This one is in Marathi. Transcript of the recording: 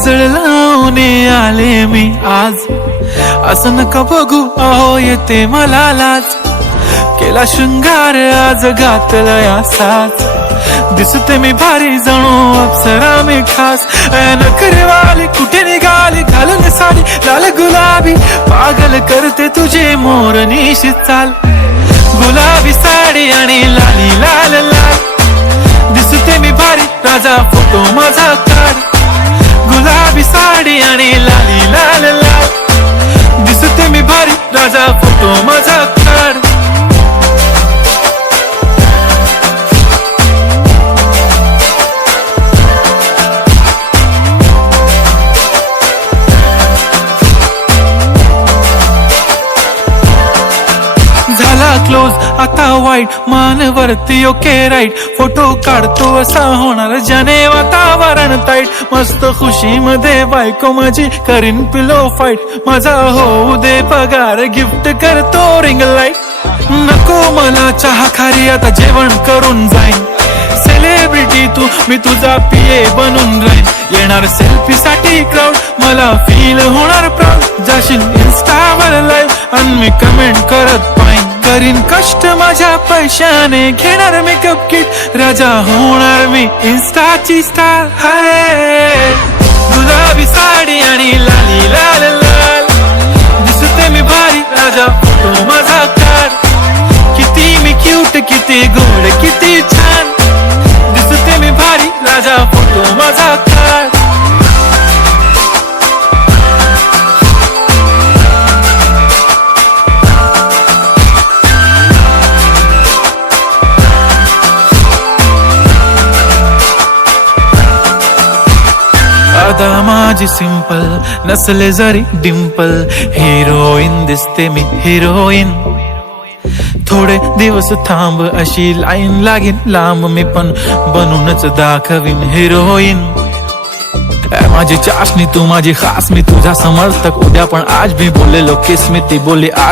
काजळ लावून आले मी आज, असं नका बघू अहो येते मला लाज. केला शृंगार आज घातला साज, दिसते मी भारी जणू अप्सरा मी खास. नखरेवाली कुठे निघाली घालून साडी लाल गुलाबी, पागल करते तुझे मोरनीशी चाल. गुलाबी साडी आणि लाली लाल लाल, दिसते मी भारी राजा फोटो माझा काढ. गुलाबी साडी आणि लाली लाल लाल, दिसते मी भारी राजा फोटो माझा काढ. झाला क्लोज आता वाईट, मानवरती ओके राईट. फोटो काढतो असा होणार ज्याने वातावरण ताईट. मस्त खुशी मध्ये बायको माझी करीन पिलो फाईट. माझा होऊ दे पगार गिफ्ट करतो रिंग लाईट. नको मला चहा खारी आता जेवण करून जाईन. सेलिब्रिटी तू मी तुझा पिये बनून राहीन. येणार सेल्फी साठी क्राऊड मला फील होणार प्राऊड. जाशील इन्स्टावर लाईव्ह आणि मी कमेंट करत पाहिन. करीन कष्ट माझ्या पैशाने घेणार मेकअप किट. राजा होणार मी इन्स्टाची स्टार. हाय गुलाबी साडी आणि लाली लाल लाल, दिसते मी भारी राजा फोटो माझा काढ. किती मी क्यूट किती गोड किती छान, दिसते मी भारी राजा फोटो माझा काढ. अदा माझी सिंपल नसले जरी डिंपल, हिरोईन दिसते मी हिरोईन. थोडे दिवस थांब अशी लाईन लागेल लांब, मी पण बनूनच दाखवीन हिरोईन. माझी चाशनी तू माझी खास, मी तुझा समर्थक. उद्या पण आज मी बोललेलो किस मी ती बोलली आज.